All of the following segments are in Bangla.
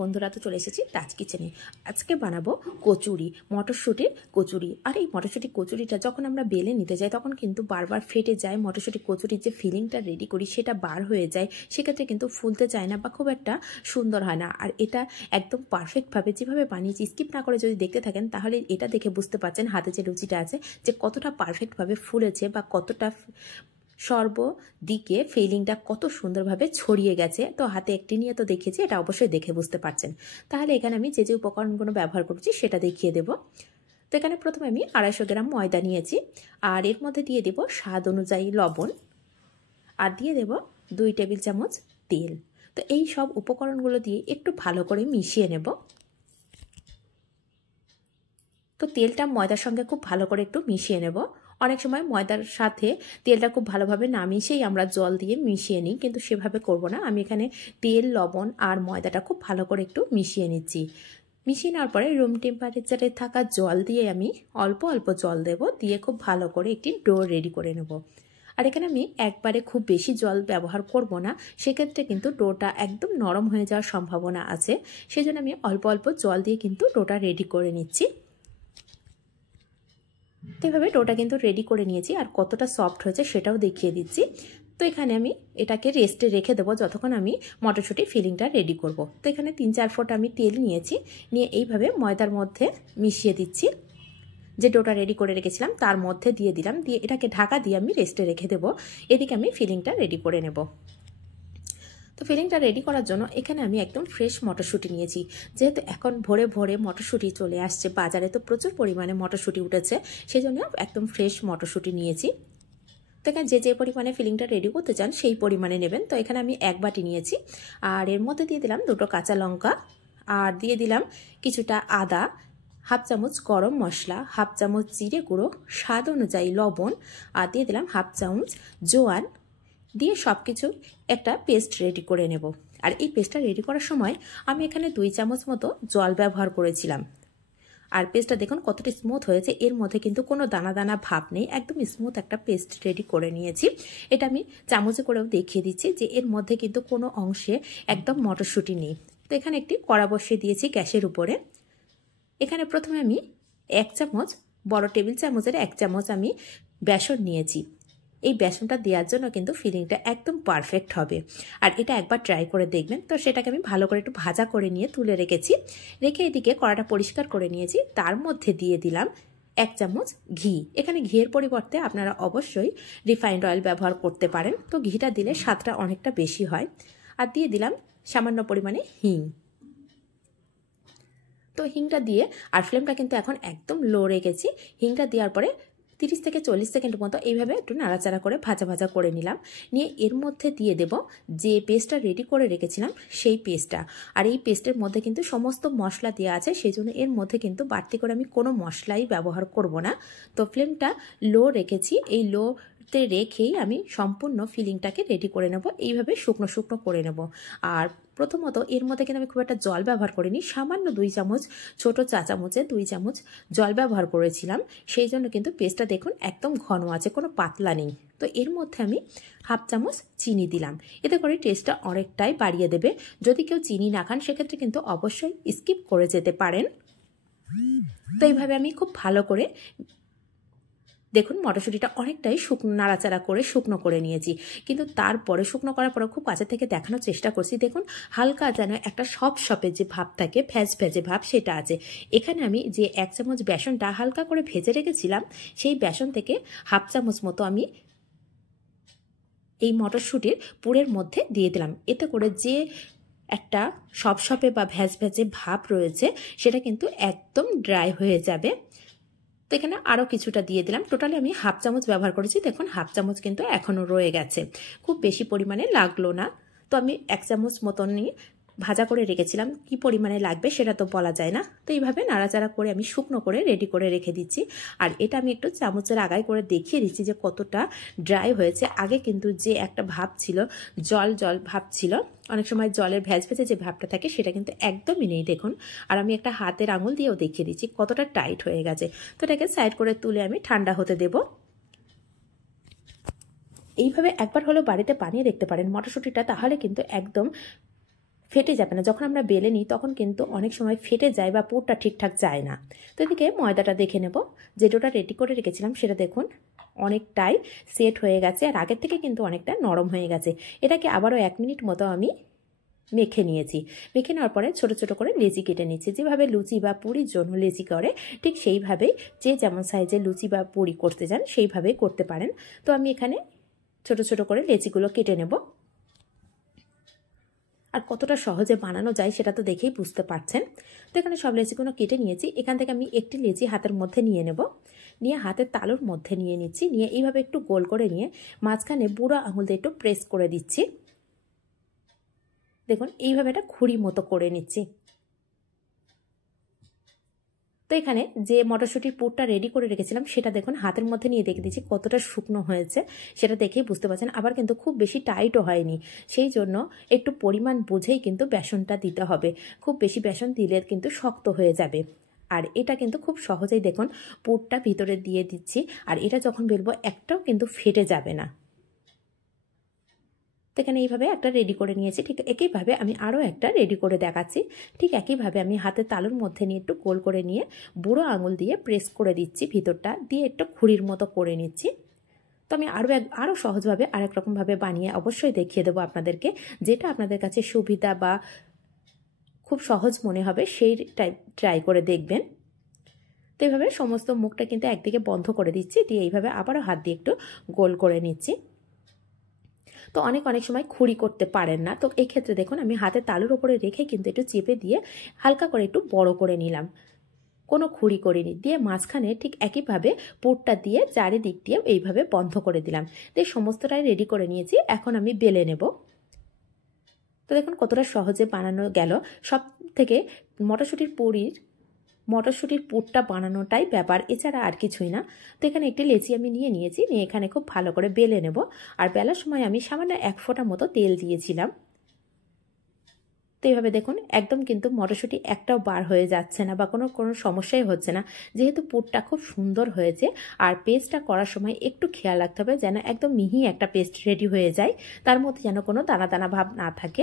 বন্ধুরা, তো চলে এসেছি তাজ কিচেনে। আজকে বানাবো কচুরি, মটরশুটির কচুরি। আর এই মটরশুটির কচুরিটা যখন আমরা বেলে নিতে যাই তখন কিন্তু বারবার ফেটে যায়। মটরশুটির কচুরির যে ফিলিংটা রেডি করি সেটা বার হয়ে যায়, সেক্ষেত্রে কিন্তু ফুলতে চায় না বা খুব একটা সুন্দর হয় না। আর এটা একদম পারফেক্টভাবে যেভাবে বানিয়েছি, স্কিপ না করে যদি দেখতে থাকেন তাহলে এটা দেখে বুঝতে পারছেন হাতে যে রুচিটা আছে যে কতটা পারফেক্টভাবে ফুলেছে বা কতটা সর্বদিকে ফিলিংটা কত সুন্দরভাবে ছড়িয়ে গেছে। তো হাতে একটি নিয়ে তো দেখিয়েছি, এটা অবশ্যই দেখে বুঝতে পারছেন। তাহলে এখানে আমি যে যে উপকরণগুলো ব্যবহার করছি সেটা দেখিয়ে দেব। তো এখানে প্রথমে আমি 250 গ্রাম ময়দা নিয়েছি, আর এর মধ্যে দিয়ে দেব স্বাদ অনুযায়ী লবণ, আর দিয়ে দেব 2 টেবিল চামচ তেল। তো এই সব উপকরণগুলো দিয়ে একটু ভালো করে মিশিয়ে নেব। তো তেলটা ময়দার সঙ্গে খুব ভালো করে একটু মিশিয়ে নেব। অনেক সময় ময়দার সাথে তেলটা খুব ভালোভাবে না মিশিয়েই আমরা জল দিয়ে মিশিয়ে নিই, কিন্তু সেভাবে করব না। আমি এখানে তেল, লবণ আর ময়দাটা খুব ভালো করে একটু মিশিয়ে নিচ্ছি। মিশিয়ে নেওয়ার পরে রুম টেম্পারেচারে থাকা জল দিয়ে আমি অল্প অল্প জল দেব, দিয়ে খুব ভালো করে একটি ডো রেডি করে নেব। আর এখানে আমি একবারে খুব বেশি জল ব্যবহার করব না, সেক্ষেত্রে কিন্তু ডোটা একদম নরম হয়ে যাওয়ার সম্ভাবনা আছে। সেজন্য আমি অল্প অল্প জল দিয়ে কিন্তু ডোটা রেডি করে নিচ্ছি। তো এইভাবে ডোটা কিন্তু রেডি করে নিয়েছি, আর কতটা সফট হয়েছে সেটাও দেখিয়ে দিচ্ছি। তো এখানে আমি এটাকে রেস্টে রেখে দেবো যতক্ষণ আমি মটরশুঁটি ফিলিংটা রেডি করব। তো এখানে 3-4 ফোঁটা আমি তেল নিয়েছি, নিয়ে এইভাবে ময়দার মধ্যে মিশিয়ে দিচ্ছি। যে ডোটা রেডি করে রেখেছিলাম তার মধ্যে দিয়ে দিলাম, দিয়ে এটাকে ঢাকা দিয়ে আমি রেস্টে রেখে দেবো। এদিকে আমি ফিলিংটা রেডি করে নেব। তো ফিলিংটা রেডি করার জন্য এখানে আমি একদম ফ্রেশ মটরশুঁটি নিয়েছি। যেহেতু এখন ভোরে ভোরে মটরশুঁটি চলে আসছে বাজারে, তো প্রচুর পরিমাণে মটরশুঁটি উঠেছে, সেই জন্য একদম ফ্রেশ মটরশুঁটি নিয়েছি। তো এখানে যে পরিমাণে ফিলিংটা রেডি করতে চান সেই পরিমাণে নেবেন। তো এখানে আমি 1 বাটি নিয়েছি, আর এর মধ্যে দিয়ে দিলাম 2টো কাঁচা লঙ্কা, আর দিয়ে দিলাম কিছুটা আদা, 1/2 চামচ গরম মশলা, 1/2 চামচ জিরে গুঁড়ো, স্বাদ অনুযায়ী লবণ, আর দিয়ে দিলাম 1/2 চামচ জোয়ান, দিয়ে সব কিছু একটা পেস্ট রেডি করে নেব। আর এই পেস্টটা রেডি করার সময় আমি এখানে 2 চামচ মতো জল ব্যবহার করেছিলাম। আর পেস্টটা দেখুন কতটা স্মুথ হয়েছে, এর মধ্যে কিন্তু কোনো দানা দানা ভাব নেই, একদম স্মুথ একটা পেস্ট রেডি করে নিয়েছি। এটা আমি চামচে করেও দেখিয়ে দিচ্ছি যে এর মধ্যে কিন্তু কোনো অংশে একদম মটরশুঁটি নেই। তো এখানে একটি কড়া বসিয়ে দিয়েছি গ্যাসের উপরে। এখানে প্রথমে আমি 1 চামচ, বড় টেবিল চামচের 1 চামচ আমি বেসন নিয়েছি। এই বেসনটা দেওয়ার জন্য কিন্তু ফিলিংটা একদম পারফেক্ট হবে, আর এটা একবার ট্রাই করে দেখবেন। তো সেটাকে আমি ভালো করে একটু ভাজা করে নিয়ে তুলে রেখেছি। রেখে এদিকে কড়াটা পরিষ্কার করে নিয়েছি, তার মধ্যে দিয়ে দিলাম 1 চামচ ঘি। এখানে ঘিয়ের পরিবর্তে আপনারা অবশ্যই রিফাইন্ড অয়েল ব্যবহার করতে পারেন, তো ঘিটা দিলে স্বাদটা অনেকটা বেশি হয়। আর দিয়ে দিলাম সামান্য পরিমাণে হিং। তো হিংটা দিয়ে, আর ফ্লেমটা কিন্তু এখন একদম লো রেখেছি। হিংটা দেওয়ার পরে 30 থেকে 40 সেকেন্ড মতো এইভাবে একটু নাড়াচাড়া করে ভাজা ভাজা করে নিলাম। নিয়ে এর মধ্যে দিয়ে দেব যে পেস্টটা রেডি করে রেখেছিলাম সেই পেস্টটা। আর এই পেস্টের মধ্যে কিন্তু সমস্ত মশলা দেওয়া আছে, সেই জন্য এর মধ্যে কিন্তু বাড়তি করে আমি কোনো মশলাই ব্যবহার করব না। তো ফ্লেমটা লো রেখেছি, এই লোতে রেখেই আমি সম্পূর্ণ ফিলিংটাকে রেডি করে নেব। এইভাবে শুকনো শুকনো করে নেব। আর প্রথমত এর মধ্যে কিন্তু আমি খুব একটা জল ব্যবহার করিনি, সামান্য 2 চামচ, ছোটো চা চামচে 2 চামচ জল ব্যবহার করেছিলাম। সেই জন্য কিন্তু পেস্টটা দেখুন একদম ঘন আছে, কোনো পাতলা নেই। তো এর মধ্যে আমি 1/2 চামচ চিনি দিলাম, এতে করে টেস্টটা অনেকটাই বাড়িয়ে দেবে। যদি কেউ চিনি না খান সেক্ষেত্রে কিন্তু অবশ্যই স্কিপ করে যেতে পারেন। তো এইভাবে আমি খুব ভালো করে দেখুন মটরশুঁটিটা অনেকটাই শুকনো নাড়াচাড়া করে শুকনো করে নিয়েছি, কিন্তু তারপরে শুকনো করার পরে খুব কাছে থেকে দেখানোর চেষ্টা করছি। দেখুন হালকা যেন একটা সপসপে যে ভাব থাকে, ভেজ ভেজে ভাব, সেটা আছে। এখানে আমি যে 1 চামচ বেসনটা হালকা করে ভেজে রেখেছিলাম, সেই বেসন থেকে 1/2 চামচ মতো আমি এই মটরশুঁটির পুরের মধ্যে দিয়ে দিলাম। এতে করে যে একটা সপসপে বা ভেজ ভেজে ভাব রয়েছে সেটা কিন্তু একদম ড্রাই হয়ে যাবে। তো এখানে আরও কিছুটা দিয়ে দিলাম। টোটালি আমি 1/2 চামচ ব্যবহার করেছি, দেখুন 1/2 চামচ কিন্তু এখনও রয়ে গেছে, খুব বেশি পরিমাণে লাগলো না। তো আমি 1 চামচ মতনই ভাজা করে রেখেছিলাম, কি পরিমাণে লাগবে সেটা তো বলা যায় না। তো এইভাবে নাড়াচাড়া করে আমি শুকনো করে রেডি করে রেখে দিচ্ছি। আর এটা আমি একটু চামচের আগায় করে দেখিয়ে দিচ্ছি যে কতটা ড্রাই হয়েছে। আগে কিন্তু যে একটা ভাব ছিল, জল জল ভাব ছিল, অনেক সময় জলের ভেজ ভেজে যে ভাবটা থাকে সেটা কিন্তু একদমই নেই দেখুন। আর আমি একটা হাতের আঙুল দিয়েও দেখিয়ে দিচ্ছি কতটা টাইট হয়ে গেছে। তো এটাকে সাইড করে তুলে আমি ঠান্ডা হতে দেব। এইভাবে একবার হলেও বাড়িতে বানিয়ে দেখতে পারেন মটরশুঁটিটা, তাহলে কিন্তু একদম ফেটে যাবে না। যখন আমরা বেলে নিই তখন কিন্তু অনেক সময় ফেটে যায় বা পুরটা ঠিকঠাক যায় না। তো এদিকে ময়দাটা দেখে নেব। যে ডোটা রেডি করে রেখেছিলাম সেটা দেখুন অনেকটাই সেট হয়ে গেছে, আর আগের থেকে কিন্তু অনেকটা নরম হয়ে গেছে। এটাকে আবারও 1 মিনিট মতো আমি মেখে নিয়েছি। মেখে নেওয়ার পরে ছোট ছোট করে লেচি কেটে নিচ্ছি। যেভাবে লুচি বা পুরির জন্য লেচি করে ঠিক সেইভাবেই যে যেমন সাইজে লুচি বা পুরি করতে চান সেইভাবেই করতে পারেন। তো আমি এখানে ছোট ছোট করে লেচিগুলো কেটে নেব। আর কতটা সহজে বানানো যায় সেটা তো দেখেই বুঝতে পারছেন। তো এখানে সব লেচিগুলো কেটে নিয়েছি। এখান থেকে আমি একটি লেচি হাতের মধ্যে নিয়ে নেব, নিয়ে হাতের তালুর মধ্যে নিয়ে নিচ্ছি। নিয়ে এইভাবে একটু গোল করে নিয়ে মাঝখানে বুড়ো আঙুল দিয়ে একটু প্রেস করে দিচ্ছি। দেখুন এইভাবে একটা খুঁড়ি মতো করে নিচ্ছি। তো এখানে যে মটরশুঁটির পুরটা রেডি করে রেখেছিলাম সেটা দেখুন হাতের মধ্যে নিয়ে দেখে দিচ্ছি কতটা শুকনো হয়েছে, সেটা দেখেই বুঝতে পারছেন। আবার কিন্তু খুব বেশি টাইটও হয়নি, সেই জন্য একটু পরিমাণ বুঝেই কিন্তু বেসনটা দিতে হবে। খুব বেশি বেসন দিলে কিন্তু শক্ত হয়ে যাবে। আর এটা কিন্তু খুব সহজেই দেখুন পুরটা ভিতরে দিয়ে দিচ্ছি, আর এটা যখন বেলবো একটাও কিন্তু ফেটে যাবে না। তো এখানে এইভাবে একটা রেডি করে নিয়েছি। ঠিক একইভাবে আমি আরও একটা রেডি করে দেখাচ্ছি। ঠিক একইভাবে আমি হাতের তালুর মধ্যে নিয়ে একটু গোল করে নিয়ে বুড়ো আঙুল দিয়ে প্রেস করে দিচ্ছি, ভিতরটা দিয়ে একটু খুঁড়ির মতো করে নিচ্ছি। তো আমি আরও সহজভাবে আরেক রকমভাবে বানিয়ে অবশ্যই দেখিয়ে দেবো আপনাদেরকে, যেটা আপনাদের কাছে সুবিধা বা খুব সহজ মনে হবে সেই ট্রাই করে দেখবেন। তো এইভাবে সমস্ত মুখটা কিন্তু একদিকে বন্ধ করে দিচ্ছি, দিয়ে এইভাবে আবারও হাত দিয়ে একটু গোল করে নিচ্ছি। তো অনেক সময় খুঁড়ি করতে পারেন না, তো এই ক্ষেত্রে দেখুন আমি হাতে তালুর ওপরে রেখে কিন্তু একটু চেপে দিয়ে হালকা করে একটু বড় করে নিলাম, কোনো খুঁড়ি করিনি। দিয়ে মাঝখানে ঠিক একইভাবে পুরটা দিয়ে চারিদিক দিয়ে এইভাবে বন্ধ করে দিলাম। দিয়ে সমস্তটাই রেডি করে নিয়েছি। এখন আমি বেলে নেব। তো দেখুন কতটা সহজে বানানো গেল। সব থেকে মটরশুঁটির পুরটা বানানোটাই ব্যাপার, এছাড়া আর কিছুই না। তো এখানে একটি লেচি আমি নিয়ে এখানে খুব ভালো করে বেলে নেব। আর বেলার সময় আমি সামান্য 1 ফোঁটা মতো তেল দিয়েছিলাম। তো এইভাবে দেখুন একদম কিন্তু মটরশুঁটি একটাও বার হয়ে যাচ্ছে না বা কোনো সমস্যাই হচ্ছে না, যেহেতু পুরটা খুব সুন্দর হয়েছে। আর পেস্টটা করার সময় একটু খেয়াল রাখতে হবে যেন একদম মিহি একটা পেস্ট রেডি হয়ে যায়, তার মধ্যে যেন কোনো দানা দানা ভাব না থাকে।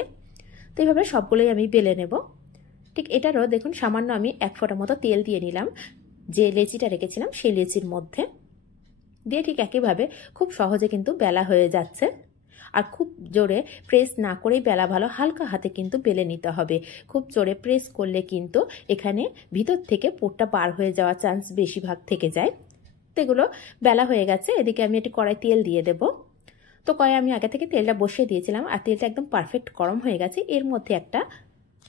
তো এইভাবে সবগুলোই আমি বেলে নেব। ঠিক এটারও দেখুন সামান্য আমি 1 ফোঁটা মতো তেল দিয়ে নিলাম যে লেচিটা রেখেছিলাম সেই লেচির মধ্যে দিয়ে। ঠিক একইভাবে খুব সহজে কিন্তু বেলা হয়ে যাচ্ছে। আর খুব জোরে প্রেস না করেই বেলা ভালো, হালকা হাতে কিন্তু বেলে নিতে হবে। খুব জোরে প্রেস করলে কিন্তু এখানে ভিতর থেকে পুরটা বার হয়ে যাওয়ার চান্স বেশিরভাগ থেকে যায়। তো এগুলো বেলা হয়ে গেছে। এদিকে আমি একটি কড়াই তেল দিয়ে দেব। তো কড়াই আমি আগে থেকে তেলটা বসিয়ে দিয়েছিলাম, আর তেলটা একদম পারফেক্ট গরম হয়ে গেছে। এর মধ্যে একটা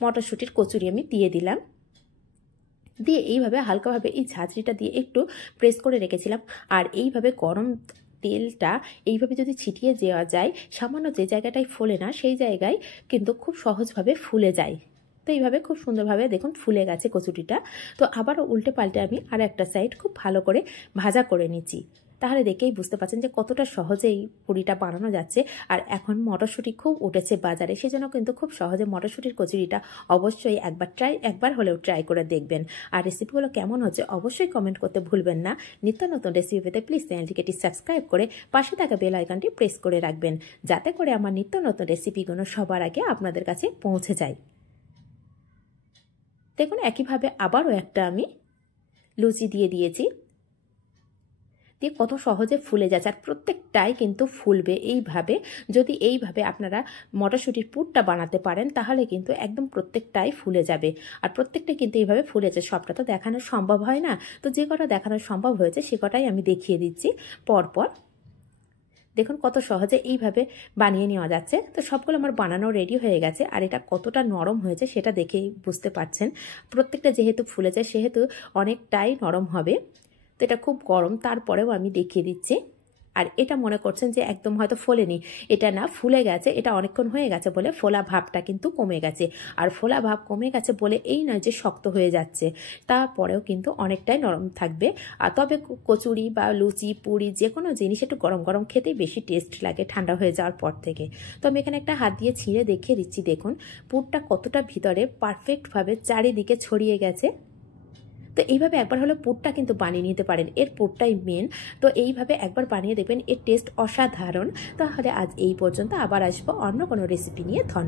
মটরশুঁটির কচুরি আমি দিয়ে দিলাম। দিয়ে এইভাবে হালকাভাবে এই ঝাঁঝরিটা দিয়ে একটু প্রেস করে রেখেছিলাম। আর এইভাবে গরম তেলটা এইভাবে যদি ছিটিয়ে দেওয়া যায়, সামান্য যে জায়গাটায় ফোলে না সেই জায়গায় কিন্তু খুব সহজভাবে ফুলে যায়। তো এইভাবে খুব সুন্দরভাবে দেখুন ফুলে গেছে কচুরিটা। তো আবারও উল্টে পাল্টে আমি আর একটা সাইড খুব ভালো করে ভাজা করে নিচ্ছি। তাহলে দেখেই বুঝতে পারছেন যে কতটা সহজে এই পুরিটা বানানো যাচ্ছে। আর এখন মটরশুঁটি খুব উঠেছে বাজারে, সেজন্য কিন্তু খুব সহজে মটরশুঁটির কচুরিটা অবশ্যই একবার হলেও ট্রাই করে দেখবেন। আর রেসিপিগুলো কেমন হচ্ছে অবশ্যই কমেন্ট করতে ভুলবেন না। নিত্য নতুন রেসিপি পেতে প্লিজ চ্যানেলটিকে সাবস্ক্রাইব করে পাশে থাকা বেল আইকনটি প্রেস করে রাখবেন, যাতে করে আমার নিত্য নতুন রেসিপিগুলো সবার আগে আপনাদের কাছে পৌঁছে যায়। দেখুন একইভাবে আবারও একটা আমি লুচি দিয়ে দিয়েছি। দিয়ে কত সহজে ফুলে যাচ্ছে, আর প্রত্যেকটাই কিন্তু ফুলবে এইভাবে। যদি এইভাবে আপনারা মটরশুঁটির পুরটা বানাতে পারেন তাহলে কিন্তু একদম প্রত্যেকটাই ফুলে যাবে। আর প্রত্যেকটা কিন্তু এইভাবে ফুলেছে। সবটা তো দেখানো সম্ভব হয় না, তো যে কটা দেখানো সম্ভব হয়েছে সে কটাই আমি দেখিয়ে দিচ্ছি পরপর। দেখুন কত সহজে এইভাবে বানিয়ে নেওয়া যাচ্ছে। তো সবগুলো আমার বানানো রেডি হয়ে গেছে। আর এটা কতটা নরম হয়েছে সেটা দেখেই বুঝতে পারছেন। প্রত্যেকটা যেহেতু ফুলেছে সেহেতু অনেকটাই নরম হবে। তো এটা খুব গরম, তারপরেও আমি দেখিয়ে দিচ্ছি। আর এটা মনে করছেন যে একদম হয়তো ফোলেনি, এটা না, ফুলে গেছে। এটা অনেকক্ষণ হয়ে গেছে বলে ফোলা ভাবটা কিন্তু কমে গেছে। আর ফোলা ভাব কমে গেছে বলে এই নয় যে শক্ত হয়ে যাচ্ছে, তারপরেও কিন্তু অনেকটাই নরম থাকবে। আর তবে কচুরি বা লুচি পুরি যে কোনো জিনিস একটু গরম গরম খেতেই বেশি টেস্ট লাগে ঠান্ডা হয়ে যাওয়ার পর থেকে। তো আমি এখানে একটা হাত দিয়ে ছিঁড়ে দেখিয়ে দিচ্ছি। দেখুন পুরটা কতটা ভিতরে পারফেক্টভাবে চারিদিকে ছড়িয়ে গেছে। তো এইভাবে একবার হলে পুরটা কিন্তু বানিয়ে নিতে পারেন, এর পুরটাই মেন। তো এইভাবে একবার বানিয়ে দেখবেন, এর টেস্ট অসাধারণ। তাহলে আজ এই পর্যন্ত, আবার আসবো অন্য কোনো রেসিপি নিয়ে। ধন্যবাদ।